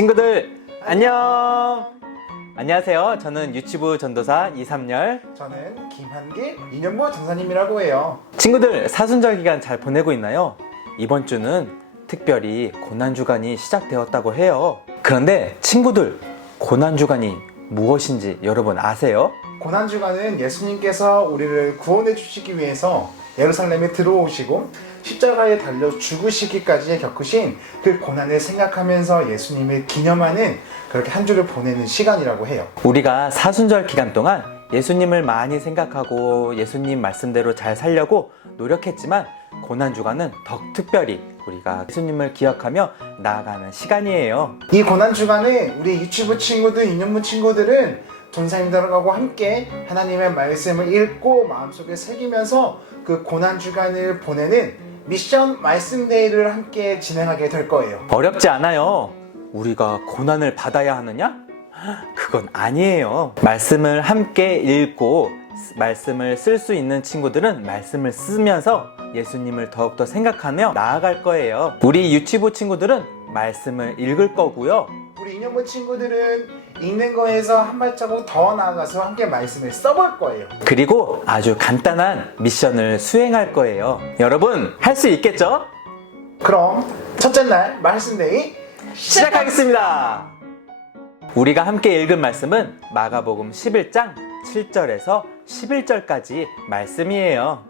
친구들 안녕. 안녕하세요. 저는 유치부 전도사 이삼열. 저는 김한길 이년모 전사님이라고 해요. 친구들 사순절 기간 잘 보내고 있나요? 이번 주는 특별히 고난 주간이 시작되었다고 해요. 그런데 친구들 고난 주간이 무엇인지 여러분 아세요? 고난 주간은 예수님께서 우리를 구원해 주시기 위해서 예루살렘에 들어오시고 십자가에 달려 죽으시기까지 겪으신 그 고난을 생각하면서 예수님을 기념하는 그렇게 한 주를 보내는 시간이라고 해요. 우리가 사순절 기간 동안 예수님을 많이 생각하고 예수님 말씀대로 잘 살려고 노력했지만 고난 주간은 더 특별히 우리가 예수님을 기억하며 나아가는 시간이에요. 이 고난 주간에 우리 유치부 친구들, 인연부 친구들은 전사님들하고 함께 하나님의 말씀을 읽고 마음속에 새기면서 그 고난 주간을 보내는 미션 말씀 데이를 함께 진행하게 될 거예요. 어렵지 않아요. 우리가 고난을 받아야 하느냐? 그건 아니에요. 말씀을 함께 읽고 말씀을 쓸 수 있는 친구들은 말씀을 쓰면서 예수님을 더욱더 생각하며 나아갈 거예요. 우리 유치부 친구들은 말씀을 읽을 거고요. 우리 인연부 친구들은 읽는 거에서 한 발자국 더 나아가서 함께 말씀을 써볼 거예요. 그리고 아주 간단한 미션을 수행할 거예요. 여러분, 할 수 있겠죠? 그럼 첫째 날 말씀 데이 시작하겠습니다. 우리가 함께 읽은 말씀은 마가복음 11장 7절에서 11절까지 말씀이에요.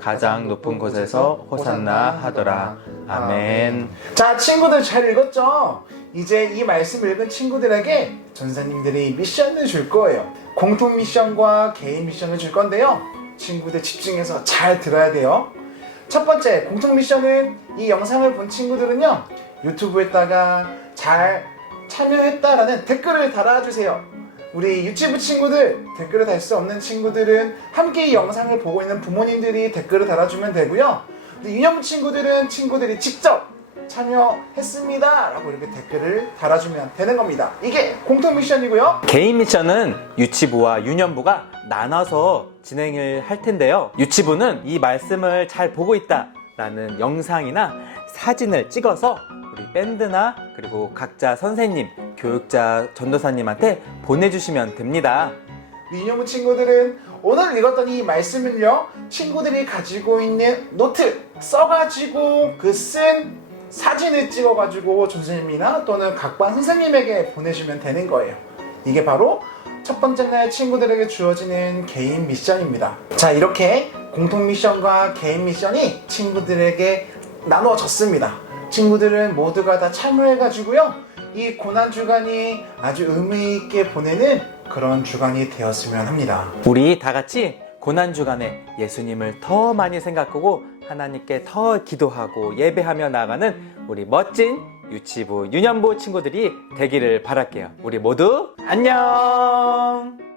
가장 높은 곳에서 호산나 하더라 아멘 자, 친구들 잘 읽었죠? 이제 이 말씀 읽은 친구들에게 전사님들이 미션을 줄 거예요. 공통 미션과 개인 미션을 줄 건데요. 친구들 집중해서 잘 들어야 돼요. 첫 번째, 공통 미션은 이 영상을 본 친구들은요, 유튜브에다가 잘 참여했다라는 댓글을 달아주세요. 우리 유치부 친구들 댓글을 달 수 없는 친구들은 함께 이 영상을 보고 있는 부모님들이 댓글을 달아주면 되고요. 우리 유년부 친구들은 친구들이 직접 참여했습니다 라고 이렇게 댓글을 달아주면 되는 겁니다. 이게 공통 미션이고요. 개인 미션은 유치부와 유년부가 나눠서 진행을 할 텐데요. 유치부는 이 말씀을 잘 보고 있다 라는 영상이나 사진을 찍어서 우리 밴드나 그리고 각자 선생님, 교육자, 전도사님한테 보내주시면 됩니다. 유년부 친구들은 오늘 읽었던 이 말씀을요 친구들이 가지고 있는 노트 써가지고 그 쓴 사진을 찍어가지고 선생님이나 또는 각반 선생님에게 보내주면 되는 거예요. 이게 바로 첫 번째 날 친구들에게 주어지는 개인 미션입니다. 자 이렇게 공통 미션과 개인 미션이 친구들에게 나눠졌습니다. 친구들은 모두가 다 참여해가지고요 이 고난 주간이 아주 의미 있게 보내는 그런 주간이 되었으면 합니다. 우리 다 같이 고난 주간에 예수님을 더 많이 생각하고 하나님께 더 기도하고 예배하며 나가는 우리 멋진 유치부 유년부 친구들이 되기를 바랄게요. 우리 모두 안녕.